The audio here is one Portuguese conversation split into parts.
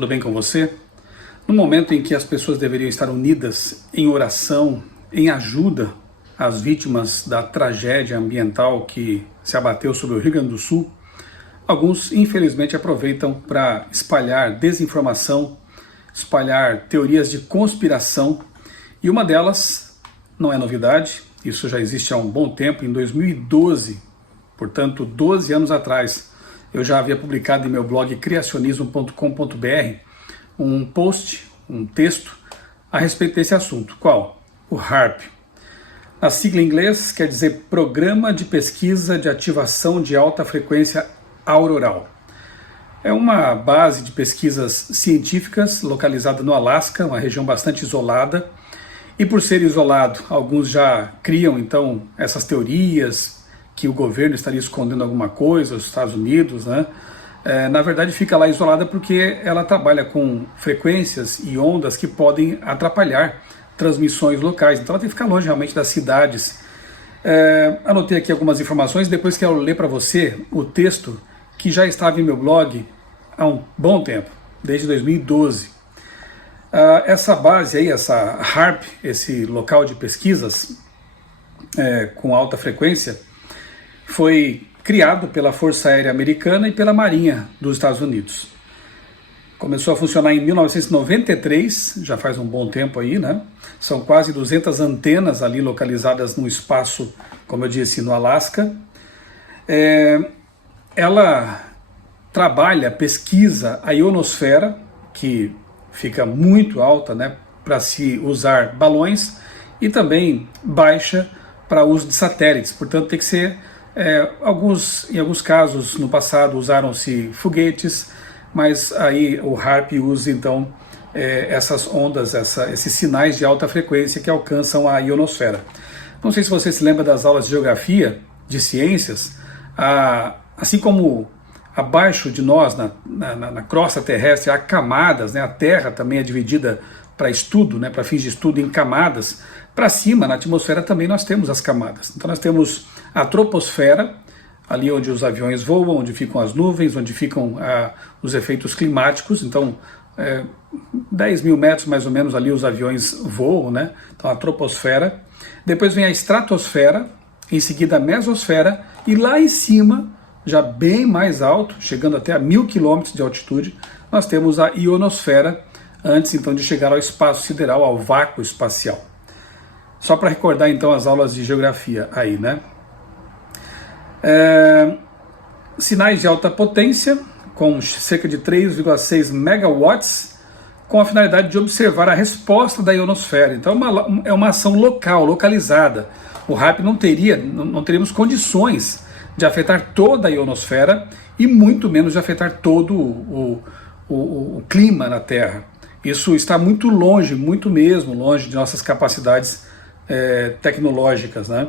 tudo bem com você? No momento em que as pessoas deveriam estar unidas em oração, em ajuda às vítimas da tragédia ambiental que se abateu sobre o Rio Grande do Sul, alguns infelizmente aproveitam para espalhar desinformação, espalhar teorias de conspiração, e uma delas não é novidade, isso já existe há um bom tempo. Em 2012, portanto 12 anos atrás, eu já havia publicado em meu blog criacionismo.com.br um post, um texto a respeito desse assunto. Qual? O HAARP. A sigla em inglês quer dizer Programa de Pesquisa de Ativação de Alta Frequência Auroral. É uma base de pesquisas científicas localizada no Alasca, uma região bastante isolada, e por ser isolado, alguns já criam então essas teorias que o governo estaria escondendo alguma coisa, os Estados Unidos, né? Na verdade fica lá isolada porque ela trabalha com frequências e ondas que podem atrapalhar transmissões locais, então ela tem que ficar longe realmente das cidades. Anotei aqui algumas informações, depois quero ler para você o texto que já estava em meu blog há um bom tempo, desde 2012. Essa base aí, essa HAARP, esse local de pesquisas com alta frequência, foi criado pela Força Aérea Americana e pela Marinha dos Estados Unidos. Começou a funcionar em 1993, já faz um bom tempo aí, né? São quase 200 antenas ali localizadas no espaço, como eu disse, no Alasca. Ela trabalha, pesquisa a ionosfera, que fica muito alta, né, para se usar balões, e também baixa para uso de satélites, portanto tem que ser... em alguns casos no passado usaram-se foguetes, mas aí o HAARP usa então essas ondas, esses sinais de alta frequência que alcançam a ionosfera. Não sei se você se lembra das aulas de geografia, de ciências, assim como abaixo de nós, na crosta terrestre, há camadas, né? A Terra também é dividida para estudo, né? Para fins de estudo em camadas. Para cima, na atmosfera, também nós temos as camadas. Então nós temos a troposfera, ali onde os aviões voam, onde ficam as nuvens, onde ficam os efeitos climáticos. Então, 10 mil metros mais ou menos ali os aviões voam, né? Então a troposfera. Depois vem a estratosfera, em seguida a mesosfera, e lá em cima, já bem mais alto, chegando até a 1000 quilômetros de altitude, nós temos a ionosfera, antes então de chegar ao espaço sideral, ao vácuo espacial. Só para recordar então as aulas de geografia aí, né? Sinais de alta potência, com cerca de 3,6 megawatts, com a finalidade de observar a resposta da ionosfera. Então é uma ação local, localizada. O HAARP não teríamos condições de afetar toda a ionosfera e muito menos de afetar todo o clima na Terra. Isso está muito longe, muito mesmo longe de nossas capacidades tecnológicas, né?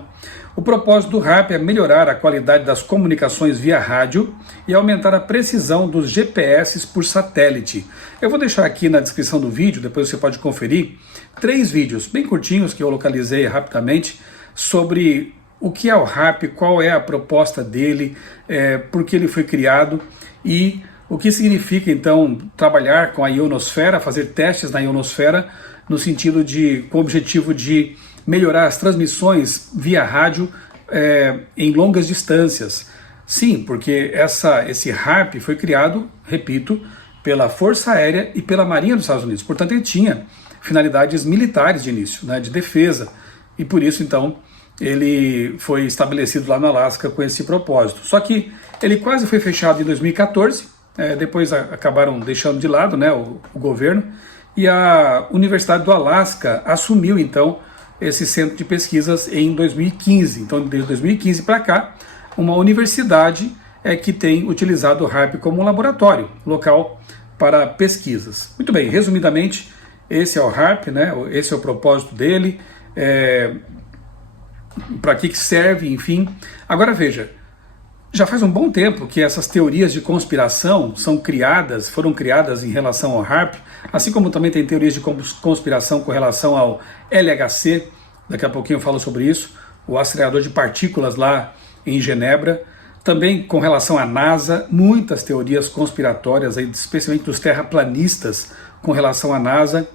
O propósito do HAARP é melhorar a qualidade das comunicações via rádio e aumentar a precisão dos GPS por satélite. Eu vou deixar aqui na descrição do vídeo, depois você pode conferir, 3 vídeos bem curtinhos que eu localizei rapidamente sobre o que é o HAARP, qual é a proposta dele, por que ele foi criado e o que significa então trabalhar com a ionosfera, fazer testes na ionosfera no sentido com o objetivo de melhorar as transmissões via rádio em longas distâncias. Sim, porque esse HAARP foi criado, repito, pela Força Aérea e pela Marinha dos Estados Unidos. Portanto, ele tinha finalidades militares de início, né, de defesa. E por isso, então, ele foi estabelecido lá no Alasca com esse propósito. Só que ele quase foi fechado em 2014, depois acabaram deixando de lado, né, o governo, e a Universidade do Alasca assumiu, então, esse centro de pesquisas em 2015. Então, desde 2015 para cá, uma universidade que tem utilizado o HAARP como um laboratório local para pesquisas. Muito bem, resumidamente, esse é o HAARP, né? Esse é o propósito dele, para que serve, enfim. Agora veja, já faz um bom tempo que essas teorias de conspiração foram criadas em relação ao HAARP, assim como também tem teorias de conspiração com relação ao LHC, daqui a pouquinho eu falo sobre isso, o acelerador de partículas lá em Genebra. Também com relação à NASA, muitas teorias conspiratórias, aí, especialmente dos terraplanistas com relação à NASA.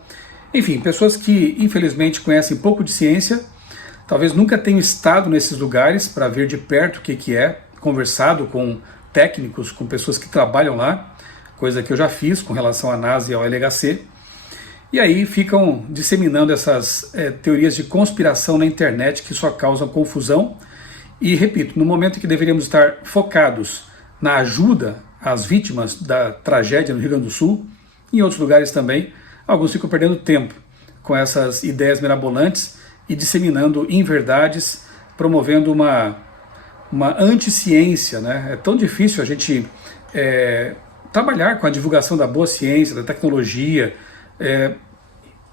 Enfim, pessoas que infelizmente conhecem pouco de ciência, talvez nunca tenham estado nesses lugares para ver de perto o que é, conversado com técnicos, com pessoas que trabalham lá, coisa que eu já fiz com relação à NASA e ao LHC. E aí ficam disseminando essas teorias de conspiração na internet que só causam confusão. E repito, no momento em que deveríamos estar focados na ajuda às vítimas da tragédia no Rio Grande do Sul, em outros lugares também, alguns ficam perdendo tempo com essas ideias mirabolantes e disseminando inverdades, promovendo uma anticiência, né? É tão difícil a gente trabalhar com a divulgação da boa ciência, da tecnologia,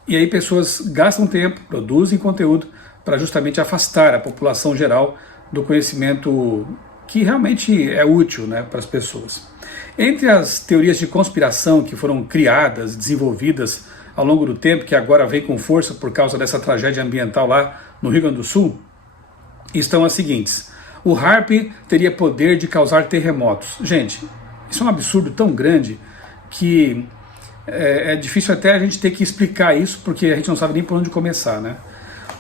e aí pessoas gastam tempo, produzem conteúdo para justamente afastar a população geral do conhecimento que realmente é útil, né, para as pessoas. Entre as teorias de conspiração que foram criadas, desenvolvidas ao longo do tempo, que agora vem com força por causa dessa tragédia ambiental lá no Rio Grande do Sul, estão as seguintes. O HAARP teria poder de causar terremotos. Gente, isso é um absurdo tão grande que é difícil até a gente ter que explicar isso, porque a gente não sabe nem por onde começar, né?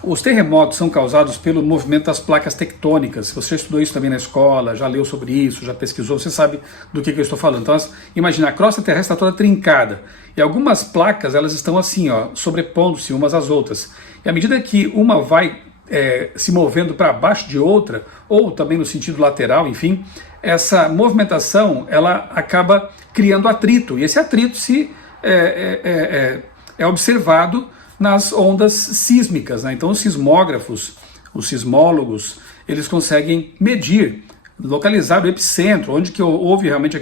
Os terremotos são causados pelo movimento das placas tectônicas. Você estudou isso também na escola, já leu sobre isso, já pesquisou, você sabe do que eu estou falando. Então, imagina, a crosta terrestre está toda trincada. E algumas placas, elas estão assim, ó, sobrepondo-se umas às outras. E à medida que uma vai se movendo para baixo de outra, ou também no sentido lateral, enfim, essa movimentação, ela acaba criando atrito. E esse atrito é observado nas ondas sísmicas, né? Então os sismógrafos, os sismólogos, eles conseguem medir, localizar o epicentro, onde que houve realmente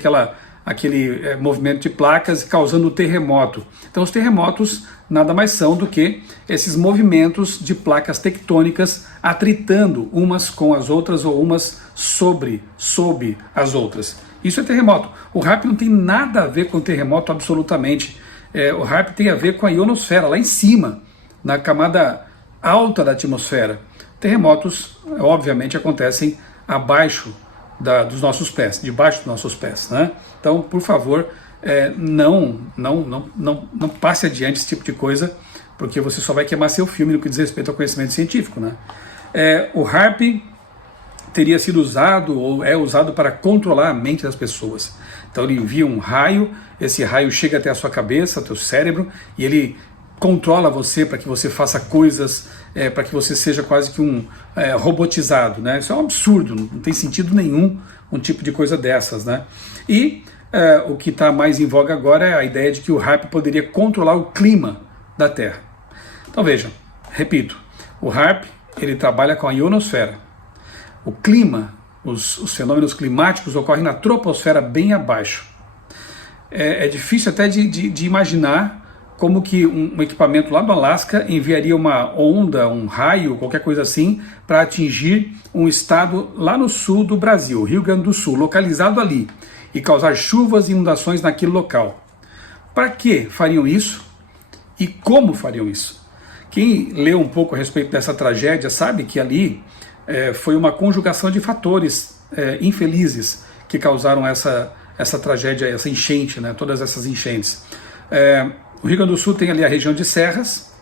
aquele movimento de placas causando o terremoto. Então os terremotos nada mais são do que esses movimentos de placas tectônicas atritando umas com as outras ou umas sob as outras. Isso é terremoto. O HAARP não tem nada a ver com terremoto absolutamente. O HAARP tem a ver com a ionosfera, lá em cima, na camada alta da atmosfera. Terremotos, obviamente, acontecem abaixo dos nossos pés, debaixo dos nossos pés, né? Então, por favor, não passe adiante esse tipo de coisa, porque você só vai queimar seu filme no que diz respeito ao conhecimento científico, né? O HAARP teria sido usado ou é usado para controlar a mente das pessoas. Então ele envia um raio, esse raio chega até a sua cabeça, ao teu cérebro, e ele controla você para que você faça coisas, para que você seja quase que um robotizado, né? Isso é um absurdo, não tem sentido nenhum um tipo de coisa dessas, né? E o que está mais em voga agora é a ideia de que o HAARP poderia controlar o clima da Terra. Então veja, repito, o HAARP ele trabalha com a ionosfera. O clima, os fenômenos climáticos ocorrem na troposfera bem abaixo. É difícil até de imaginar como que um equipamento lá do Alasca enviaria uma onda, um raio, qualquer coisa assim, para atingir um estado lá no sul do Brasil, Rio Grande do Sul, localizado ali, e causar chuvas e inundações naquele local. Para que fariam isso? E como fariam isso? Quem leu um pouco a respeito dessa tragédia sabe que ali foi uma conjugação de fatores infelizes que causaram essa tragédia, essa enchente, né? Todas essas enchentes. O Rio Grande do Sul tem ali a região de serras,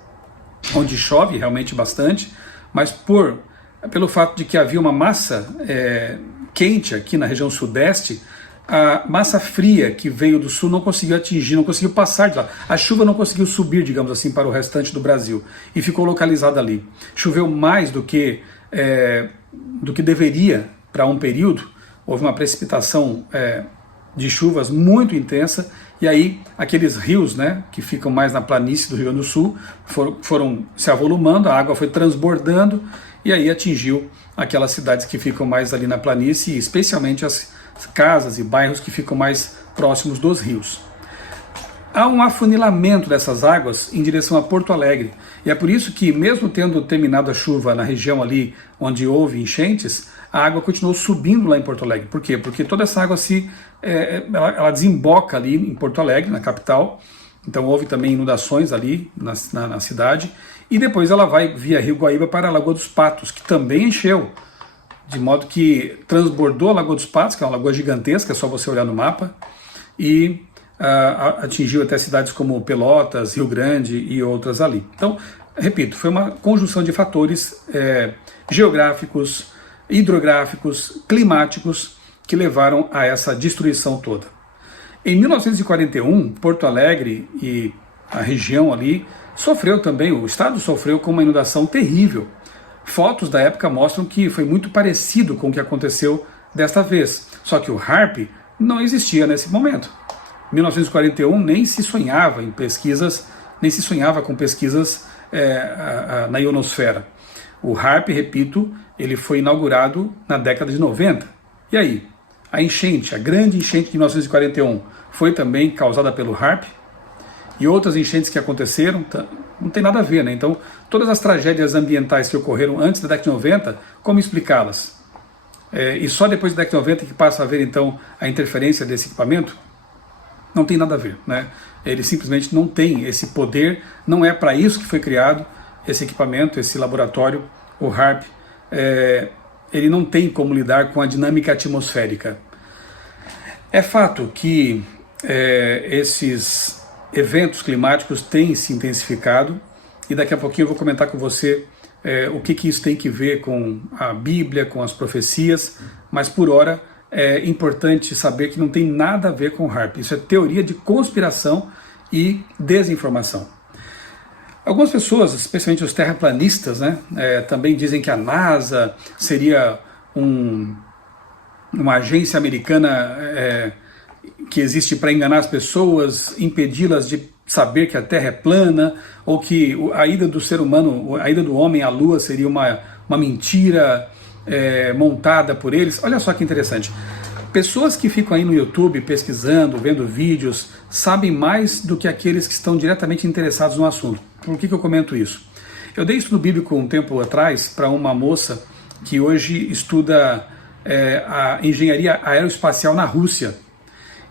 onde chove realmente bastante, mas pelo fato de que havia uma massa quente aqui na região sudeste, a massa fria que veio do sul não conseguiu atingir, não conseguiu passar de lá. A chuva não conseguiu subir, digamos assim, para o restante do Brasil e ficou localizada ali. Choveu mais do que deveria para um período, houve uma precipitação de chuvas muito intensa, e aí aqueles rios, né, que ficam mais na planície do Rio Grande do Sul foram se avolumando, a água foi transbordando e aí atingiu aquelas cidades que ficam mais ali na planície, especialmente as casas e bairros que ficam mais próximos dos rios. Há um afunilamento dessas águas em direção a Porto Alegre, e é por isso que, mesmo tendo terminado a chuva na região ali onde houve enchentes, a água continuou subindo lá em Porto Alegre. Por quê? Porque toda essa água ela desemboca ali em Porto Alegre, na capital, então houve também inundações ali na cidade, e depois ela vai via Rio Guaíba para a Lagoa dos Patos, que também encheu de modo que transbordou a Lagoa dos Patos, que é uma lagoa gigantesca, é só você olhar no mapa, e atingiu até cidades como Pelotas, Rio Grande e outras ali. Então, repito, foi uma conjunção de fatores geográficos, hidrográficos, climáticos, que levaram a essa destruição toda. Em 1941, Porto Alegre e a região ali sofreu também, o estado sofreu com uma inundação terrível. Fotos da época mostram que foi muito parecido com o que aconteceu desta vez, só que o HAARP não existia nesse momento. Em 1941 nem se sonhava em pesquisas, nem se sonhava com pesquisas na ionosfera. O HAARP, repito, ele foi inaugurado na década de 90. E aí? A enchente, a grande enchente de 1941, foi também causada pelo HAARP? E outras enchentes que aconteceram, não tem nada a ver, né? Então, todas as tragédias ambientais que ocorreram antes da década de 90, como explicá-las? E só depois da década de 90 que passa a haver, então, a interferência desse equipamento? Não tem nada a ver, né? Ele simplesmente não tem esse poder, não é para isso que foi criado esse equipamento, esse laboratório, o HAARP. Ele não tem como lidar com a dinâmica atmosférica. É fato que esses eventos climáticos têm se intensificado, e daqui a pouquinho eu vou comentar com você o que isso tem que ver com a Bíblia, com as profecias, mas por hora é importante saber que não tem nada a ver com o HAARP. Isso é teoria de conspiração e desinformação. Algumas pessoas, especialmente os terraplanistas, né, também dizem que a NASA seria uma agência americana que existe para enganar as pessoas, impedi-las de saber que a Terra é plana, ou que a ida do ser humano, a ida do homem à Lua seria uma mentira montada por eles. Olha só que interessante. Pessoas que ficam aí no YouTube pesquisando, vendo vídeos, sabem mais do que aqueles que estão diretamente interessados no assunto. Por que eu comento isso? Eu dei estudo bíblico um tempo atrás para uma moça que hoje estuda a engenharia aeroespacial na Rússia.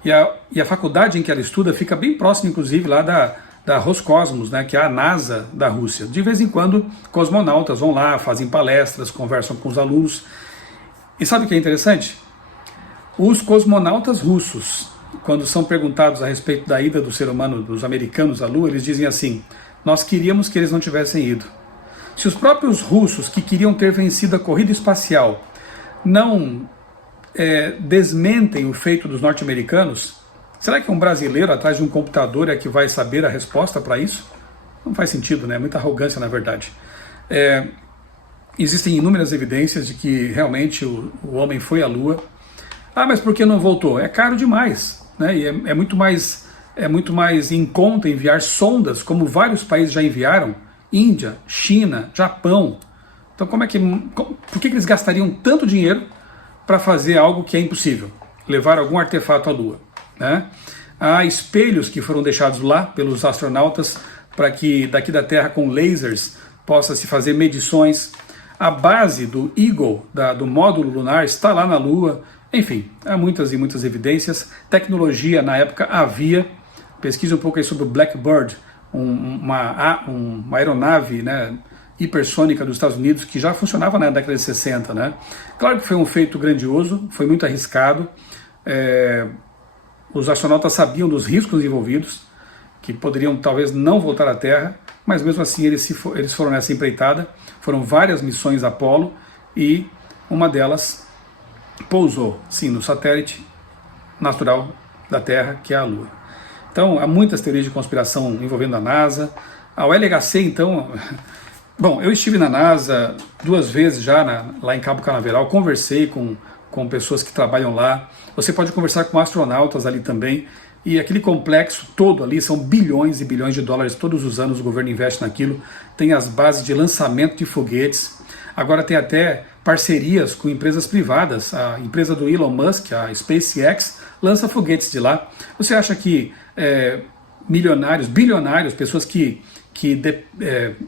E a faculdade em que ela estuda fica bem próxima, inclusive, lá da Roscosmos, né, que é a NASA da Rússia. De vez em quando, cosmonautas vão lá, fazem palestras, conversam com os alunos. E sabe o que é interessante? Os cosmonautas russos, quando são perguntados a respeito da ida do ser humano, dos americanos à Lua, eles dizem assim: nós queríamos que eles não tivessem ido. Se os próprios russos, que queriam ter vencido a corrida espacial, não desmentem o feito dos norte-americanos, será que um brasileiro atrás de um computador é que vai saber a resposta para isso? Não faz sentido, né? Muita arrogância, na verdade. Existem inúmeras evidências de que realmente o homem foi à Lua. Ah, mas por que não voltou? É caro demais, né? E é muito mais em conta enviar sondas, como vários países já enviaram, Índia, China, Japão. Então por que eles gastariam tanto dinheiro para fazer algo que é impossível? Levar algum artefato à Lua, né? Há espelhos que foram deixados lá pelos astronautas para que daqui da Terra, com lasers, possa se fazer medições. A base do Eagle, do módulo lunar, está lá na Lua. Enfim, há muitas e muitas evidências. Tecnologia na época havia. Pesquise um pouco aí sobre o Blackbird, uma aeronave, né, hipersônica dos Estados Unidos, que já funcionava na década de 60. Né? Claro que foi um feito grandioso, foi muito arriscado. Os astronautas sabiam dos riscos envolvidos, que poderiam talvez não voltar à Terra, mas mesmo assim eles foram nessa empreitada. Foram várias missões Apollo e uma delas pousou, sim, no satélite natural da Terra, que é a Lua. Então, há muitas teorias de conspiração envolvendo a NASA. A LHC, então... Bom, eu estive na NASA 2 vezes já, lá em Cabo Canaveral, conversei com pessoas que trabalham lá. Você pode conversar com astronautas ali também. E aquele complexo todo ali, são bilhões e bilhões de dólares todos os anos, o governo investe naquilo. Tem as bases de lançamento de foguetes. Agora tem até parcerias com empresas privadas. A empresa do Elon Musk, a SpaceX, lança foguetes de lá. Você acha que milionários, bilionários, pessoas que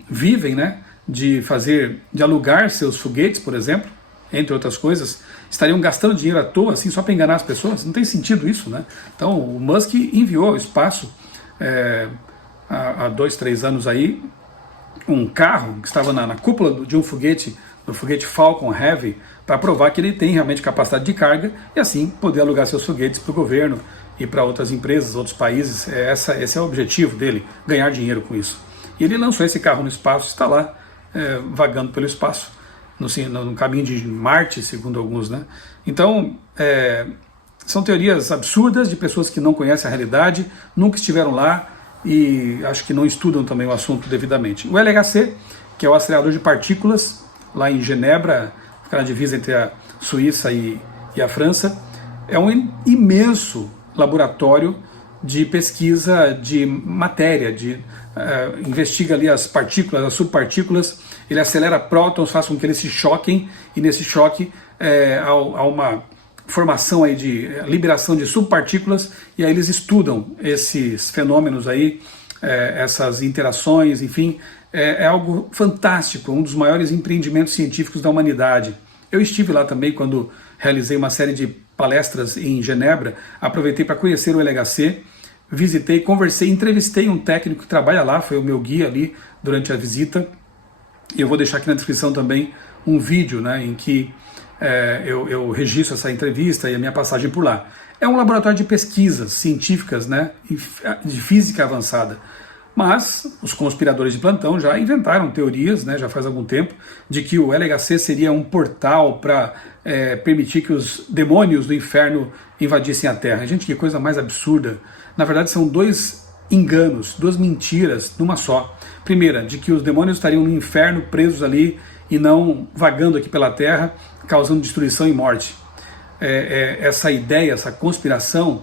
vivem, né, de alugar seus foguetes, por exemplo, entre outras coisas, estariam gastando dinheiro à toa, assim, só para enganar as pessoas? Não tem sentido isso, né? Então, o Musk enviou ao espaço, há 2, 3 anos aí, um carro que estava na cúpula de um foguete do foguete Falcon Heavy, para provar que ele tem realmente capacidade de carga e assim poder alugar seus foguetes para o governo e para outras empresas, outros países. Esse é o objetivo dele, ganhar dinheiro com isso. E ele lançou esse carro no espaço, está lá vagando pelo espaço, no caminho de Marte, segundo alguns, né? Então, são teorias absurdas de pessoas que não conhecem a realidade, nunca estiveram lá e acho que não estudam também o assunto devidamente. O LHC, que é o acelerador de partículas, lá em Genebra, fica na divisa entre a Suíça e a França, é um imenso laboratório de pesquisa de matéria, investiga ali as partículas, as subpartículas, ele acelera prótons, faz com que eles se choquem, e nesse choque há uma formação aí de liberação de subpartículas, e aí eles estudam esses fenômenos aí, essas interações, enfim, é algo fantástico, um dos maiores empreendimentos científicos da humanidade. Eu estive lá também quando realizei uma série de palestras em Genebra, aproveitei para conhecer o LHC, visitei, conversei, entrevistei um técnico que trabalha lá, foi o meu guia ali durante a visita, e eu vou deixar aqui na descrição também um vídeo, né, em que eu registro essa entrevista e a minha passagem por lá. É um laboratório de pesquisas científicas, né, de física avançada. Mas os conspiradores de plantão já inventaram teorias, né, já faz algum tempo, de que o LHC seria um portal para permitir que os demônios do inferno invadissem a Terra. Gente, que coisa mais absurda. Na verdade, são dois enganos, duas mentiras numa só. Primeira, de que os demônios estariam no inferno presos ali e não vagando aqui pela Terra, causando destruição e morte. Essa ideia, essa conspiração,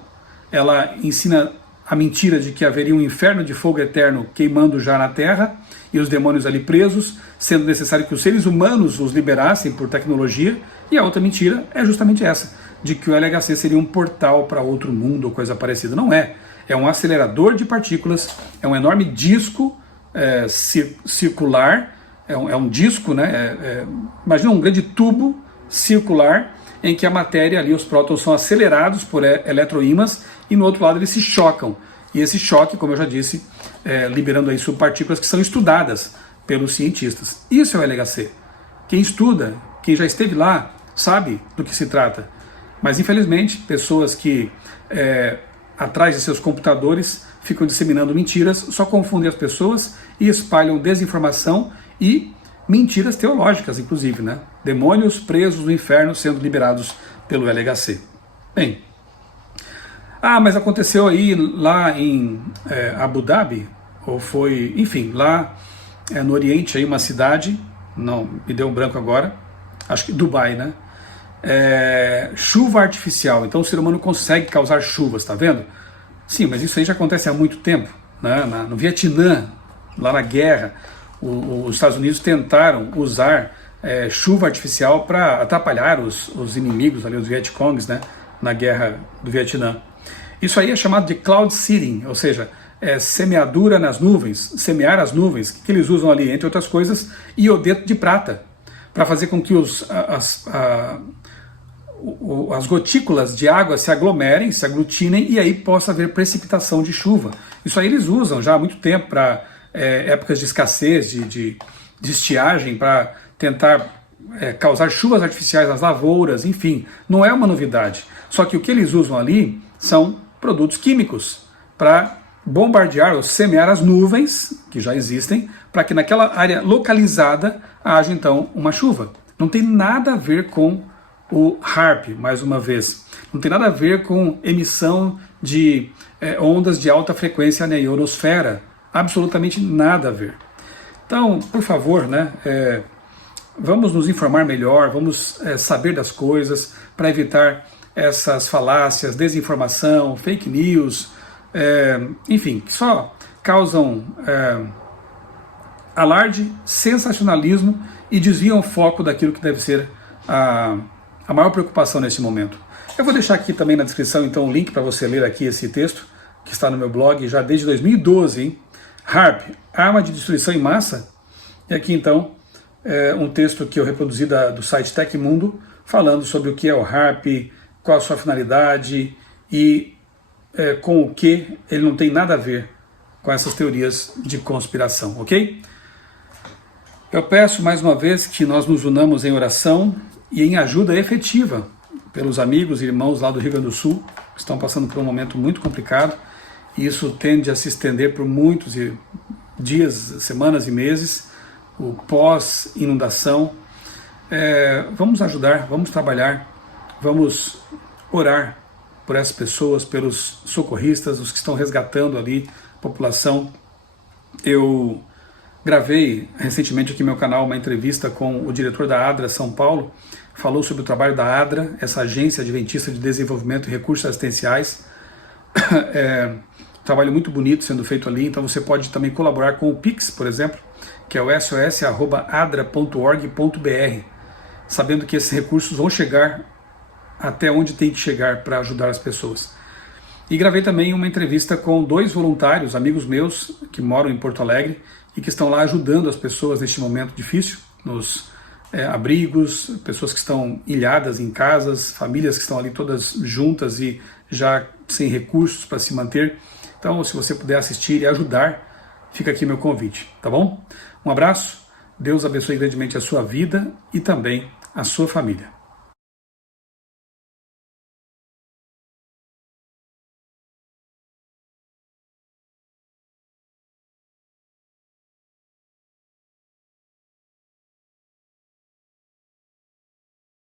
ela ensina a mentira de que haveria um inferno de fogo eterno queimando já na Terra e os demônios ali presos, sendo necessário que os seres humanos os liberassem por tecnologia. E a outra mentira é justamente essa, de que o LHC seria um portal para outro mundo ou coisa parecida. Não é. É um acelerador de partículas, é um enorme disco circular, é um disco, né? Imagina um grande tubo circular em que a matéria ali, os prótons são acelerados por eletroímãs e no outro lado eles se chocam. E esse choque, como eu já disse, liberando aí subpartículas que são estudadas pelos cientistas. Isso é o LHC. Quem estuda, quem já esteve lá, sabe do que se trata. Mas infelizmente, pessoas que atrás de seus computadores ficam disseminando mentiras, só confundem as pessoas e espalham desinformação e mentiras teológicas, inclusive, né? Demônios presos no inferno sendo liberados pelo LHC. Bem, mas aconteceu aí lá em Abu Dhabi, ou foi, enfim, lá no Oriente, aí uma cidade, não, me deu um branco agora, acho que Dubai, né? Chuva artificial, então o ser humano consegue causar chuvas, tá vendo? Sim, mas isso aí já acontece há muito tempo, né? No Vietnã, lá na guerra, os Estados Unidos tentaram usar chuva artificial para atrapalhar os inimigos, ali, os Vietcongs, né? Na guerra do Vietnã. Isso aí é chamado de cloud seeding, ou seja, semeadura nas nuvens, semear as nuvens, que eles usam ali, entre outras coisas, iodeto de prata, para fazer com que as gotículas de água se aglomerem, se aglutinem e aí possa haver precipitação de chuva. Isso aí eles usam já há muito tempo para épocas de escassez, de estiagem, para tentar causar chuvas artificiais nas lavouras, enfim, não é uma novidade. Só que o que eles usam ali são produtos químicos para bombardear ou semear as nuvens, que já existem, para que naquela área localizada haja então uma chuva. Não tem nada a ver com o HAARP, mais uma vez. Não tem nada a ver com emissão de ondas de alta frequência na ionosfera. Absolutamente nada a ver. Então, por favor, né, vamos nos informar melhor, vamos saber das coisas para evitar essas falácias, desinformação, fake news, enfim, que só causam alarde, sensacionalismo e desviam o foco daquilo que deve ser a maior preocupação nesse momento. Eu vou deixar aqui também na descrição então o link para você ler aqui esse texto, que está no meu blog já desde 2012, hein? HAARP, arma de destruição em massa. E aqui então um texto que eu reproduzi do site Tecmundo, falando sobre o que é o HAARP, qual a sua finalidade e com o que ele não tem nada a ver com essas teorias de conspiração, ok? Eu peço mais uma vez que nós nos unamos em oração e em ajuda efetiva pelos amigos e irmãos lá do Rio Grande do Sul, que estão passando por um momento muito complicado, e isso tende a se estender por muitos dias, semanas e meses, o pós-inundação. Vamos ajudar, vamos trabalhar, vamos orar por essas pessoas, pelos socorristas, os que estão resgatando ali a população. Eu gravei recentemente aqui no meu canal uma entrevista com o diretor da ADRA São Paulo, falou sobre o trabalho da ADRA, essa agência adventista de desenvolvimento e recursos assistenciais. Um trabalho muito bonito sendo feito ali, então você pode também colaborar com o Pix, por exemplo, que é o sos@adra.org.br, sabendo que esses recursos vão chegar até onde tem que chegar para ajudar as pessoas. E gravei também uma entrevista com 2 voluntários, amigos meus, que moram em Porto Alegre e que estão lá ajudando as pessoas neste momento difícil, nos abrigos, pessoas que estão ilhadas em casas, famílias que estão ali todas juntas e já sem recursos para se manter. Então, se você puder assistir e ajudar, fica aqui meu convite, tá bom? Um abraço, Deus abençoe grandemente a sua vida e também a sua família.